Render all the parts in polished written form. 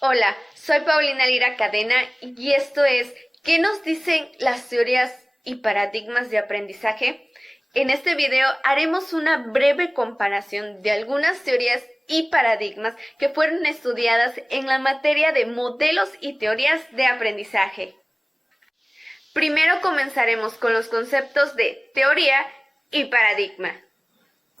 Hola, soy Paulina Lira Cadena y esto es ¿qué nos dicen las teorías y paradigmas de aprendizaje? En este video haremos una breve comparación de algunas teorías y paradigmas que fueron estudiadas en la materia de modelos y teorías de aprendizaje. Primero comenzaremos con los conceptos de teoría y paradigma.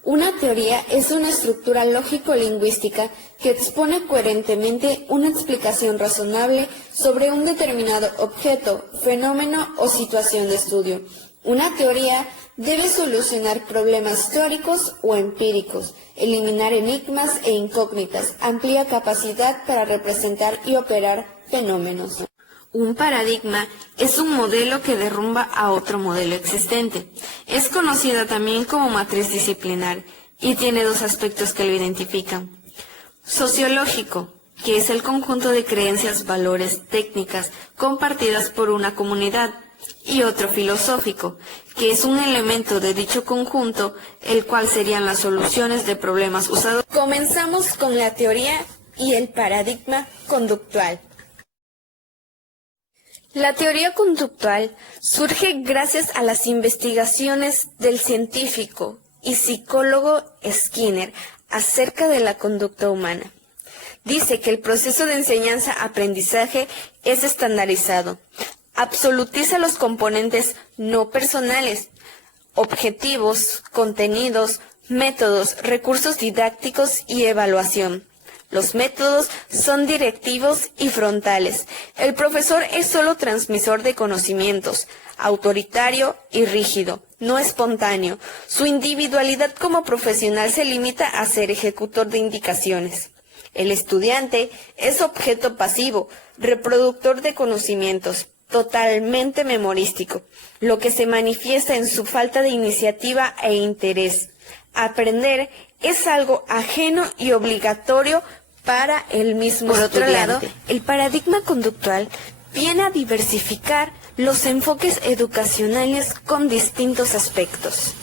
Una teoría es una estructura lógico-lingüística que expone coherentemente una explicación razonable sobre un determinado objeto, fenómeno o situación de estudio. Una teoría debe solucionar problemas teóricos o empíricos, eliminar enigmas e incógnitas, amplía capacidad para representar y operar fenómenos. Un paradigma es un modelo que derrumba a otro modelo existente. Es conocida también como matriz disciplinar y tiene dos aspectos que lo identifican. Sociológico, que es el conjunto de creencias, valores, técnicas compartidas por una comunidad, y otro filosófico, que es un elemento de dicho conjunto, el cual serían las soluciones de problemas usados. Comenzamos con la teoría y el paradigma conductual. La teoría conductual surge gracias a las investigaciones del científico y psicólogo Skinner acerca de la conducta humana. Dice que el proceso de enseñanza-aprendizaje es estandarizado, absolutiza los componentes no personales, objetivos, contenidos, métodos, recursos didácticos y evaluación. Los métodos son directivos y frontales. El profesor es solo transmisor de conocimientos, autoritario y rígido, no espontáneo. Su individualidad como profesional se limita a ser ejecutor de indicaciones. El estudiante es objeto pasivo, reproductor de conocimientos, totalmente memorístico, lo que se manifiesta en su falta de iniciativa e interés. Aprender es algo ajeno y obligatorio para el mismo estudiante. Por otro lado, el paradigma conductual viene a diversificar los enfoques educacionales con distintos aspectos.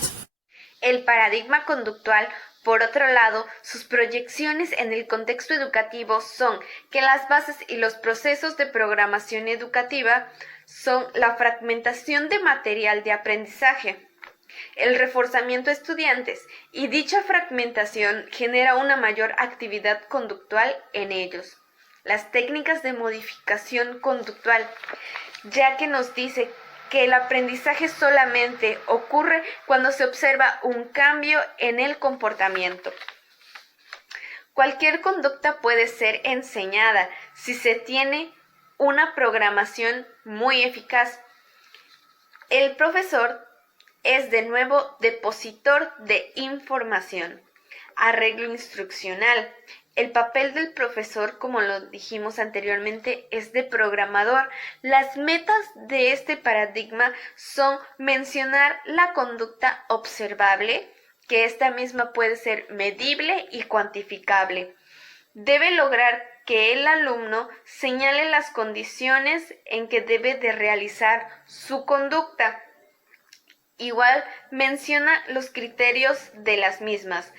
El paradigma conductual, por otro lado, sus proyecciones en el contexto educativo son que las bases y los procesos de programación educativa son la fragmentación de material de aprendizaje, el reforzamiento de estudiantes, y dicha fragmentación genera una mayor actividad conductual en ellos. Las técnicas de modificación conductual, ya que nos dice que el aprendizaje solamente ocurre cuando se observa un cambio en el comportamiento. Cualquier conducta puede ser enseñada si se tiene una programación muy eficaz. El profesor es de nuevo depositor de información. Arreglo instruccional. El papel del profesor, como lo dijimos anteriormente, es de programador. Las metas de este paradigma son mencionar la conducta observable, que esta misma puede ser medible y cuantificable. Debe lograr que el alumno señale las condiciones en que debe de realizar su conducta. Igual menciona los criterios de las mismas.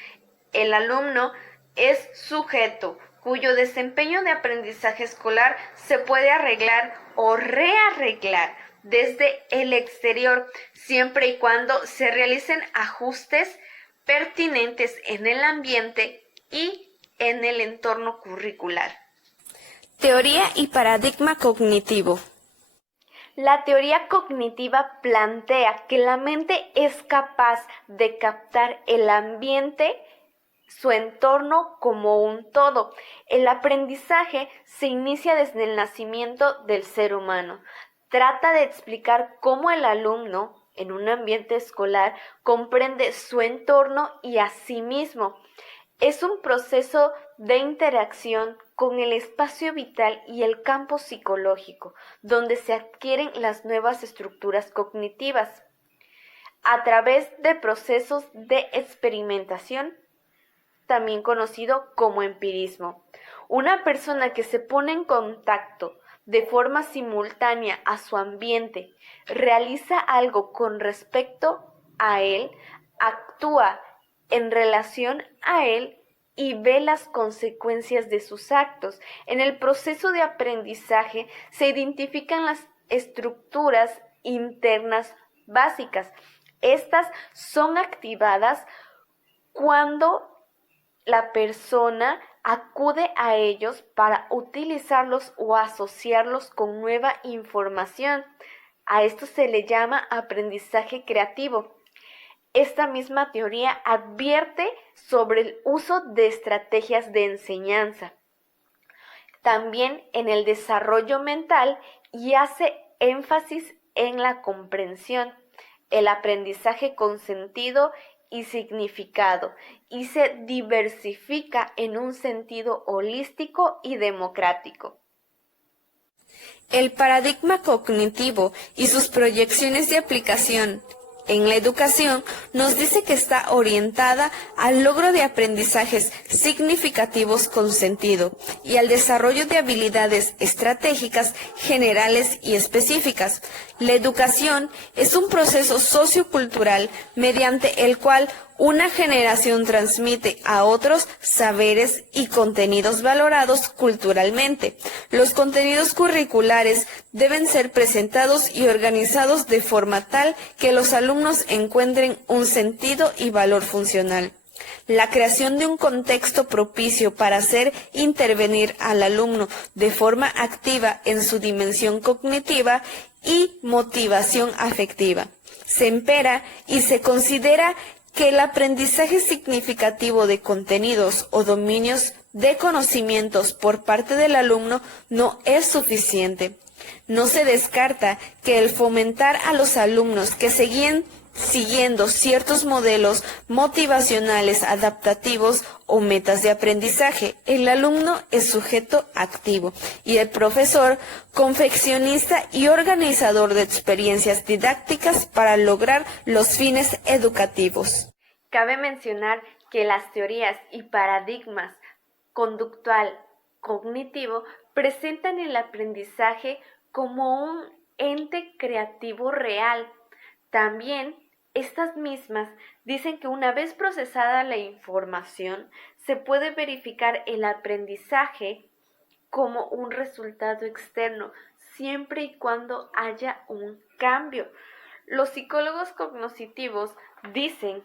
El alumno es sujeto cuyo desempeño de aprendizaje escolar se puede arreglar o rearreglar desde el exterior, siempre y cuando se realicen ajustes pertinentes en el ambiente y en el entorno curricular. Teoría y paradigma cognitivo. La teoría cognitiva plantea que la mente es capaz de captar el ambiente, su entorno como un todo. El aprendizaje se inicia desde el nacimiento del ser humano. Trata de explicar cómo el alumno, en un ambiente escolar, comprende su entorno y a sí mismo. Es un proceso de interacción con el espacio vital y el campo psicológico, donde se adquieren las nuevas estructuras cognitivas a través de procesos de experimentación, también conocido como empirismo. Una persona que se pone en contacto de forma simultánea a su ambiente, realiza algo con respecto a él, actúa en relación a él y ve las consecuencias de sus actos. En el proceso de aprendizaje se identifican las estructuras internas básicas. Estas son activadas cuando la persona acude a ellos para utilizarlos o asociarlos con nueva información. A esto se le llama aprendizaje creativo. Esta misma teoría advierte sobre el uso de estrategias de enseñanza, también en el desarrollo mental, y hace énfasis en la comprensión, el aprendizaje con sentido y significado, y se diversifica en un sentido holístico y democrático. El paradigma cognitivo y sus proyecciones de aplicación en la educación nos dice que está orientada al logro de aprendizajes significativos con sentido y al desarrollo de habilidades estratégicas generales y específicas. La educación es un proceso sociocultural mediante el cual una generación transmite a otros saberes y contenidos valorados culturalmente. Los contenidos curriculares deben ser presentados y organizados de forma tal que los alumnos encuentren un sentido y valor funcional. La creación de un contexto propicio para hacer intervenir al alumno de forma activa en su dimensión cognitiva y motivación afectiva. Se empera y se considera que el aprendizaje significativo de contenidos o dominios de conocimientos por parte del alumno no es suficiente. No se descarta que el fomentar a los alumnos que seguían siguiendo ciertos modelos motivacionales adaptativos o metas de aprendizaje, el alumno es sujeto activo y el profesor confeccionista y organizador de experiencias didácticas para lograr los fines educativos. Cabe mencionar que las teorías y paradigmas conductual cognitivo presentan el aprendizaje como un ente creativo real. También estas mismas dicen que una vez procesada la información, se puede verificar el aprendizaje como un resultado externo, siempre y cuando haya un cambio. Los psicólogos cognitivos dicen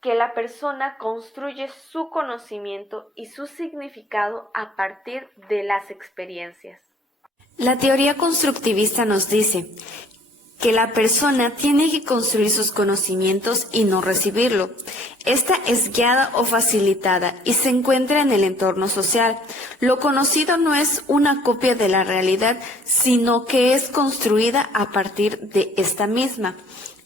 que la persona construye su conocimiento y su significado a partir de las experiencias. La teoría constructivista nos dice que la persona tiene que construir sus conocimientos y no recibirlo. Esta es guiada o facilitada y se encuentra en el entorno social. Lo conocido no es una copia de la realidad, sino que es construida a partir de esta misma.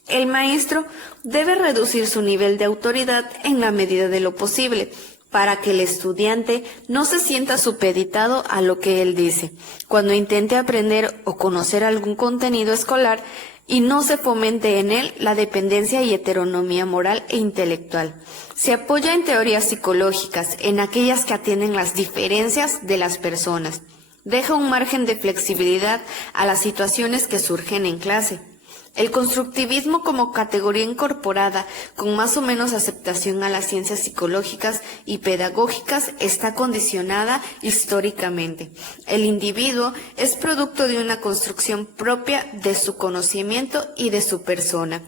El maestro debe reducir su nivel de autoridad en la medida de lo posible, para que el estudiante no se sienta supeditado a lo que él dice, cuando intente aprender o conocer algún contenido escolar, y no se fomente en él la dependencia y heteronomía moral e intelectual. Se apoya en teorías psicológicas, en aquellas que atienden las diferencias de las personas. Deja un margen de flexibilidad a las situaciones que surgen en clase. El constructivismo como categoría incorporada con más o menos aceptación a las ciencias psicológicas y pedagógicas está condicionada históricamente. El individuo es producto de una construcción propia de su conocimiento y de su persona.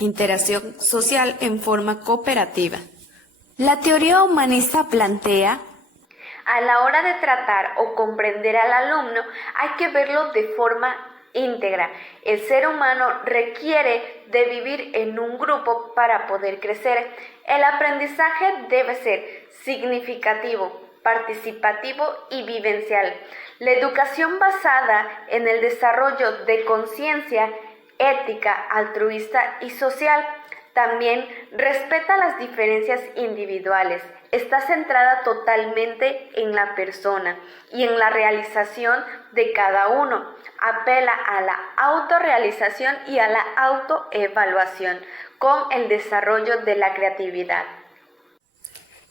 Interacción social en forma cooperativa. La teoría humanista plantea: a la hora de tratar o comprender al alumno, hay que verlo de forma íntegra. El ser humano requiere de vivir en un grupo para poder crecer. El aprendizaje debe ser significativo, participativo y vivencial. La educación basada en el desarrollo de conciencia ética, altruista y social también respeta las diferencias individuales. Está centrada totalmente en la persona y en la realización de cada uno. Apela a la autorrealización y a la autoevaluación con el desarrollo de la creatividad.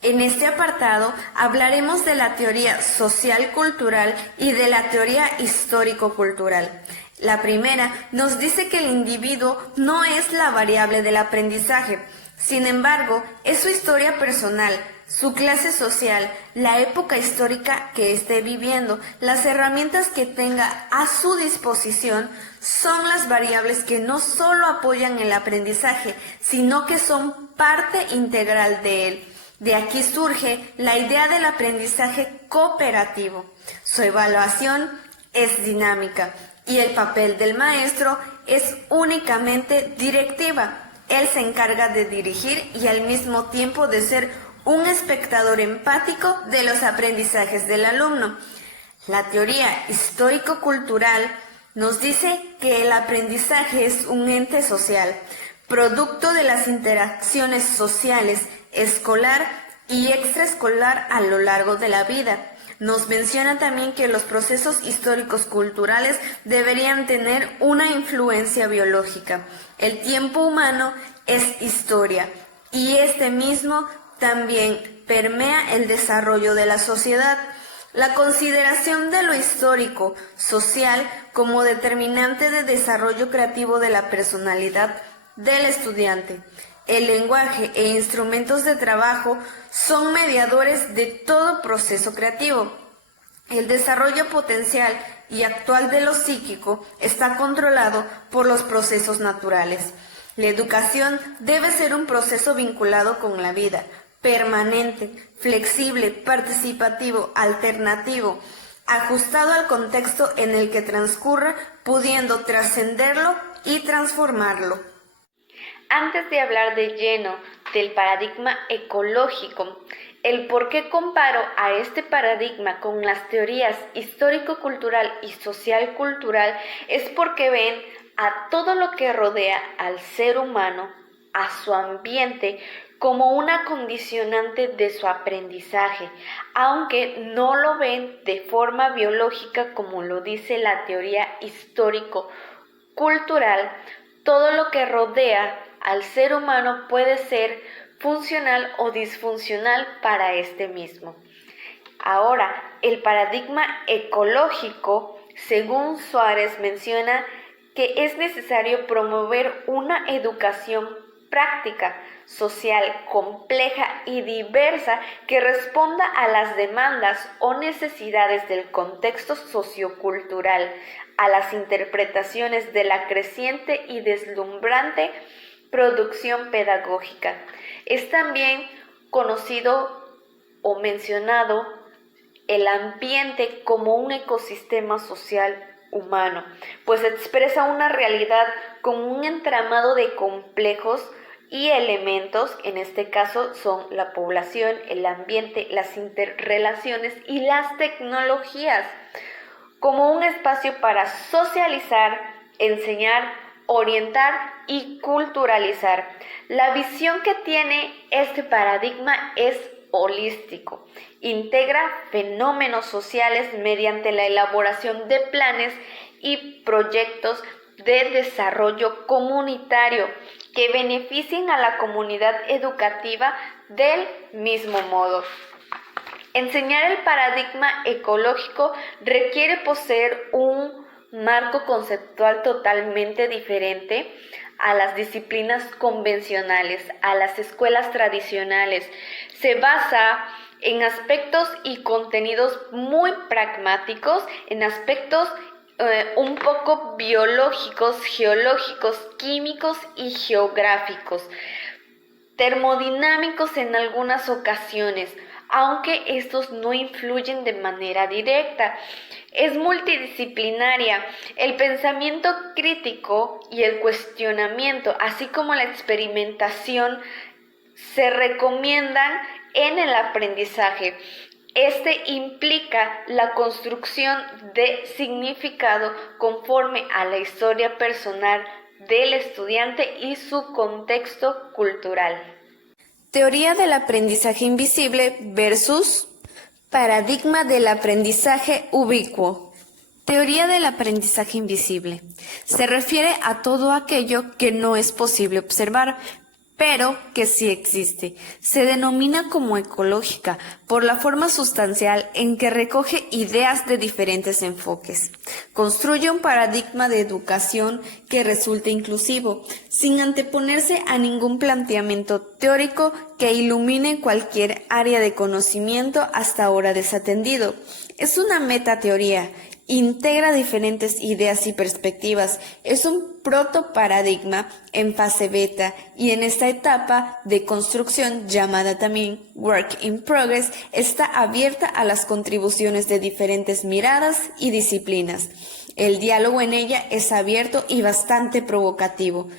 En este apartado hablaremos de la teoría social-cultural y de la teoría histórico-cultural. La primera nos dice que el individuo no es la variable del aprendizaje. Sin embargo, es su historia personal, su clase social, la época histórica que esté viviendo, las herramientas que tenga a su disposición, son las variables que no solo apoyan el aprendizaje, sino que son parte integral de él. De aquí surge la idea del aprendizaje cooperativo. Su evaluación es dinámica y el papel del maestro es únicamente directiva. Él se encarga de dirigir y al mismo tiempo de ser un espectador empático de los aprendizajes del alumno. La teoría histórico-cultural nos dice que el aprendizaje es un ente social, producto de las interacciones sociales, escolar y extraescolar a lo largo de la vida. Nos menciona también que los procesos históricos culturales deberían tener una influencia biológica. El tiempo humano es historia y este mismo también permea el desarrollo de la sociedad. La consideración de lo histórico, social, como determinante de desarrollo creativo de la personalidad del estudiante. El lenguaje e instrumentos de trabajo son mediadores de todo proceso creativo. El desarrollo potencial y actual de lo psíquico está controlado por los procesos naturales. La educación debe ser un proceso vinculado con la vida, permanente, flexible, participativo, alternativo, ajustado al contexto en el que transcurra, pudiendo trascenderlo y transformarlo. Antes de hablar de lleno del paradigma ecológico, el por qué comparo a este paradigma con las teorías histórico-cultural y social-cultural es porque ven a todo lo que rodea al ser humano, a su ambiente, como una condicionante de su aprendizaje, aunque no lo ven de forma biológica como lo dice la teoría histórico-cultural. Todo lo que rodea al ser humano puede ser funcional o disfuncional para este mismo. Ahora, el paradigma ecológico, según Suárez, menciona que es necesario promover una educación práctica, social, compleja y diversa que responda a las demandas o necesidades del contexto sociocultural, a las interpretaciones de la creciente y deslumbrante producción pedagógica. Es también conocido o mencionado el ambiente como un ecosistema social humano, pues expresa una realidad con un entramado de complejos y elementos, en este caso son la población, el ambiente, las interrelaciones y las tecnologías, como un espacio para socializar, enseñar, orientar y culturalizar. La visión que tiene este paradigma es holístico. Integra fenómenos sociales mediante la elaboración de planes y proyectos de desarrollo comunitario que beneficien a la comunidad educativa del mismo modo. Enseñar el paradigma ecológico requiere poseer un marco conceptual totalmente diferente a las disciplinas convencionales, a las escuelas tradicionales. Se basa en aspectos y contenidos muy pragmáticos, en aspectos un poco biológicos, geológicos, químicos y geográficos, termodinámicos en algunas ocasiones, aunque estos no influyen de manera directa. Es multidisciplinaria. El pensamiento crítico y el cuestionamiento, así como la experimentación, se recomiendan en el aprendizaje. Este implica la construcción de significado conforme a la historia personal del estudiante y su contexto cultural. Teoría del aprendizaje invisible versus paradigma del aprendizaje ubicuo. Teoría del aprendizaje invisible. Se refiere a todo aquello que no es posible observar, pero que sí existe. Se denomina como ecológica por la forma sustancial en que recoge ideas de diferentes enfoques. Construye un paradigma de educación que resulte inclusivo, sin anteponerse a ningún planteamiento teórico que ilumine cualquier área de conocimiento hasta ahora desatendido. Es una metateoría. Integra diferentes ideas y perspectivas. Es un protoparadigma en fase beta y en esta etapa de construcción, llamada también Work in Progress, está abierta a las contribuciones de diferentes miradas y disciplinas. El diálogo en ella es abierto y bastante provocativo.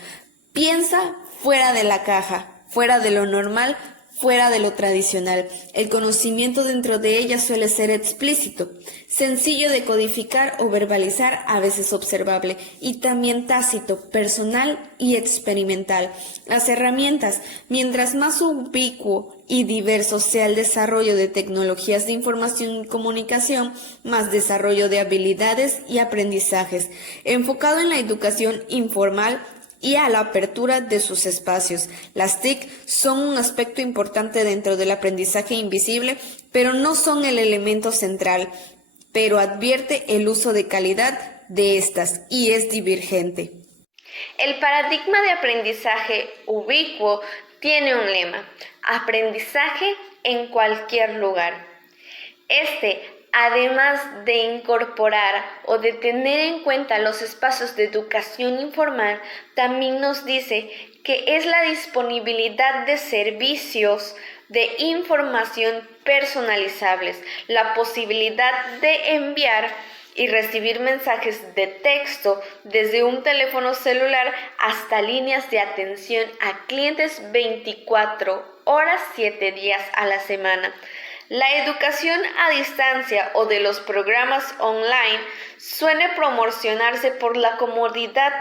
Piensa fuera de la caja, fuera de lo normal, fuera de lo tradicional. El conocimiento dentro de ella suele ser explícito, sencillo de codificar o verbalizar, a veces observable, y también tácito, personal y experimental. Las herramientas, mientras más ubicuo y diverso sea el desarrollo de tecnologías de información y comunicación, más desarrollo de habilidades y aprendizajes, enfocado en la educación informal y a la apertura de sus espacios. Las TIC son un aspecto importante dentro del aprendizaje invisible, pero no son el elemento central, pero advierte el uso de calidad de estas y es divergente. El paradigma de aprendizaje ubicuo tiene un lema: aprendizaje en cualquier lugar. Además de incorporar o de tener en cuenta los espacios de educación informal, también nos dice que es la disponibilidad de servicios de información personalizables, la posibilidad de enviar y recibir mensajes de texto desde un teléfono celular hasta líneas de atención a clientes 24 horas, 7 días a la semana. La educación a distancia o de los programas online suele promocionarse por la comodidad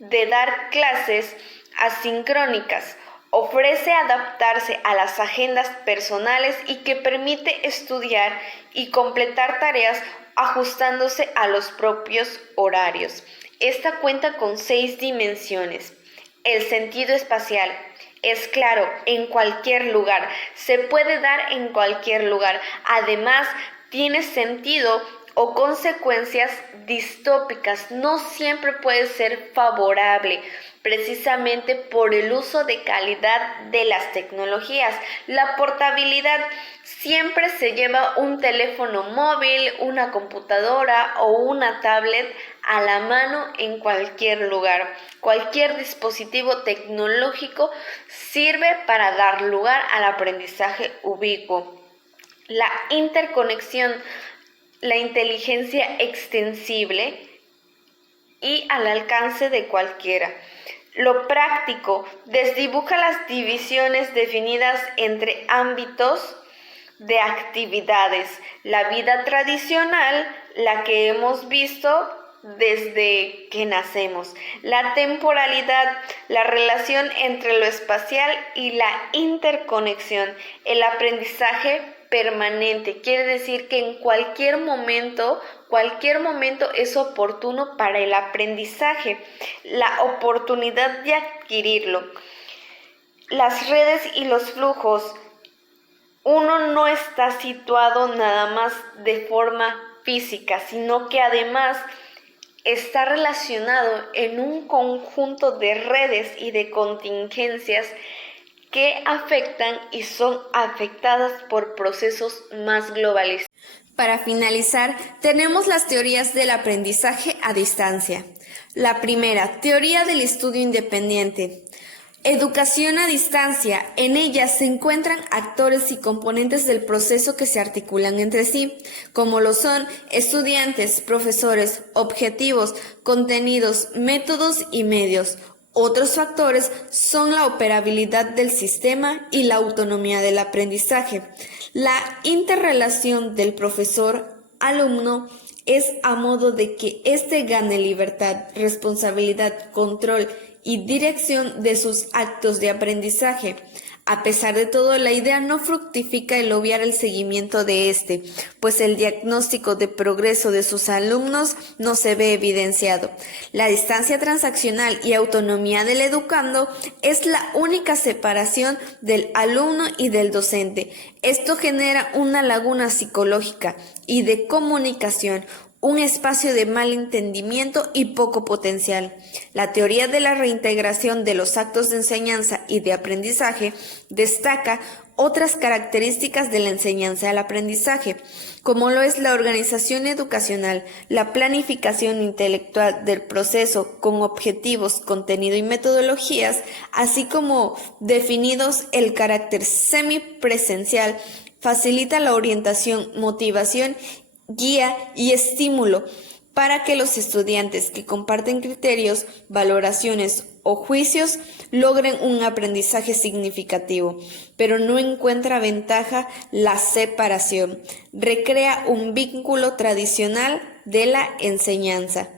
de dar clases asincrónicas. Ofrece adaptarse a las agendas personales y que permite estudiar y completar tareas ajustándose a los propios horarios. Esta cuenta con 6 dimensiones. El sentido espacial. Es claro, en cualquier lugar, se puede dar en cualquier lugar. Además, tiene sentido o consecuencias distópicas. No siempre puede ser favorable, precisamente por el uso de calidad de las tecnologías. La portabilidad. Siempre se lleva un teléfono móvil, una computadora o una tablet a la mano en cualquier lugar. Cualquier dispositivo tecnológico sirve para dar lugar al aprendizaje ubicuo. La interconexión, la inteligencia extensible y al alcance de cualquiera. Lo práctico, desdibuja las divisiones definidas entre ámbitos de actividades. La vida tradicional, la que hemos visto desde que nacemos. La temporalidad, la relación entre lo espacial y la interconexión. El aprendizaje permanente, quiere decir que en cualquier momento es oportuno para el aprendizaje, la oportunidad de adquirirlo. Las redes y los flujos. Uno no está situado nada más de forma física, sino que además está relacionado en un conjunto de redes y de contingencias que afectan y son afectadas por procesos más globales. Para finalizar, tenemos las teorías del aprendizaje a distancia. La primera, teoría del estudio independiente. Educación a distancia. En ella se encuentran actores y componentes del proceso que se articulan entre sí, como lo son estudiantes, profesores, objetivos, contenidos, métodos y medios. Otros factores son la operabilidad del sistema y la autonomía del aprendizaje. La interrelación del profesor-alumno es a modo de que éste gane libertad, responsabilidad, control y dirección de sus actos de aprendizaje. A pesar de todo, la idea no fructifica el obviar el seguimiento de este, pues el diagnóstico de progreso de sus alumnos no se ve evidenciado. La distancia transaccional y autonomía del educando es la única separación del alumno y del docente. Esto genera una laguna psicológica y de comunicación, un espacio de mal entendimiento y poco potencial. La teoría de la reintegración de los actos de enseñanza y de aprendizaje destaca otras características de la enseñanza al aprendizaje, como lo es la organización educacional, la planificación intelectual del proceso con objetivos, contenido y metodologías, así como definidos el carácter semipresencial, facilita la orientación, motivación, guía y estímulo para que los estudiantes que comparten criterios, valoraciones o juicios logren un aprendizaje significativo, pero no encuentra ventaja la separación. Recrea un vínculo tradicional de la enseñanza.